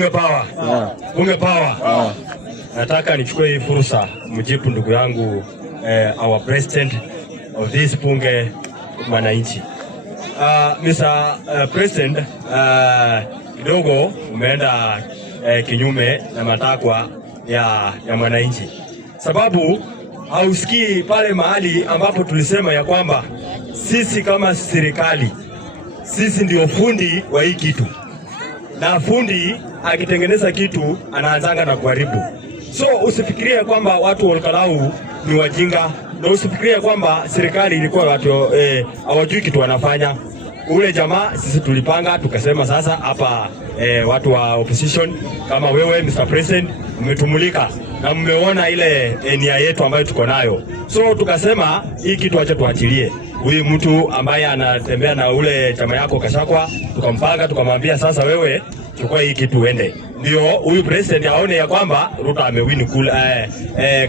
Bunge power. Nataka nichukue hii fursa mjibu ndugu yangu our president of this bunge mwananchi. Mr. President, kidogo umeenda kinyume na matakwa ya mwananchi. Sababu hausikii pale mahali ambapo tulisema ya kwamba sisi kama serikali sisi ndio fundi wa hii kitu. Na fundi akitengeneza kitu anaanzanga na kuharibu. So usifikirie kwamba watu wa Olkalau ni wajinga, na usifikirie kwamba serikali ilikuwa watu hawajui kitu wanafanya. Ule jamaa sisi tulipanga tukasema sasa hapa watu wa opposition kama wewe Mr. President umetumulika na mmeona ile nia yetu ambayo tuko nayo. So tukasema hii kitu acha tuachilie. Huyu mtu ambaye anatembea na ule chama yako Gachagua tukampanga tukamwambia sasa wewe chukua hii kitu uende. Ndio huyu president aone ya kwamba Ruto amewini kule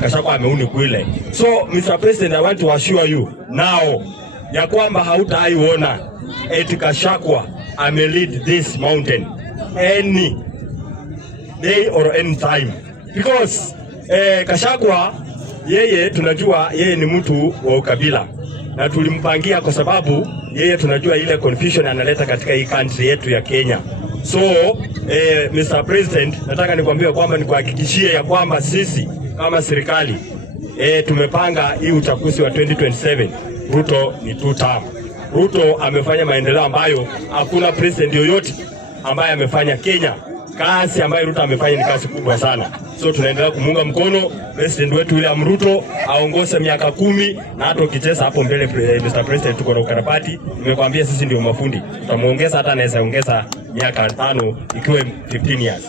Gachagua amewini kule. So Mr. President, I want to assure you now ya kwamba hautaiona eti Gachagua ame lead this mountain any day or any time, because Gachagua yeye tunajua yeye ni mtu wa ukabila na tulimpangia kwa sababu yeye tunajua ile confusion analeta katika hii country yetu ya Kenya. So Mr. President, nataka nikwambie kwamba nikuhakikishie ya kwamba sisi kama serikali tumepanga hii uchaguzi wa 2027 Ruto ni 2 term. Ruto amefanya maendeleo ambayo hakuna president yoyote ambaye amefanya Kenya. Kazi ambayo Ruto amefanya ni kazi kubwa sana. So tunaendelea kumunga mkono president wetu William Ruto aongoze miaka 10, na hata ukicheza hapo mbele Mr. President tuko na ukarabati. Nimekwambia sisi ndio mafundi. Tutamuongeza hata anaweza ongeza miaka 5 ikiwe 15 years.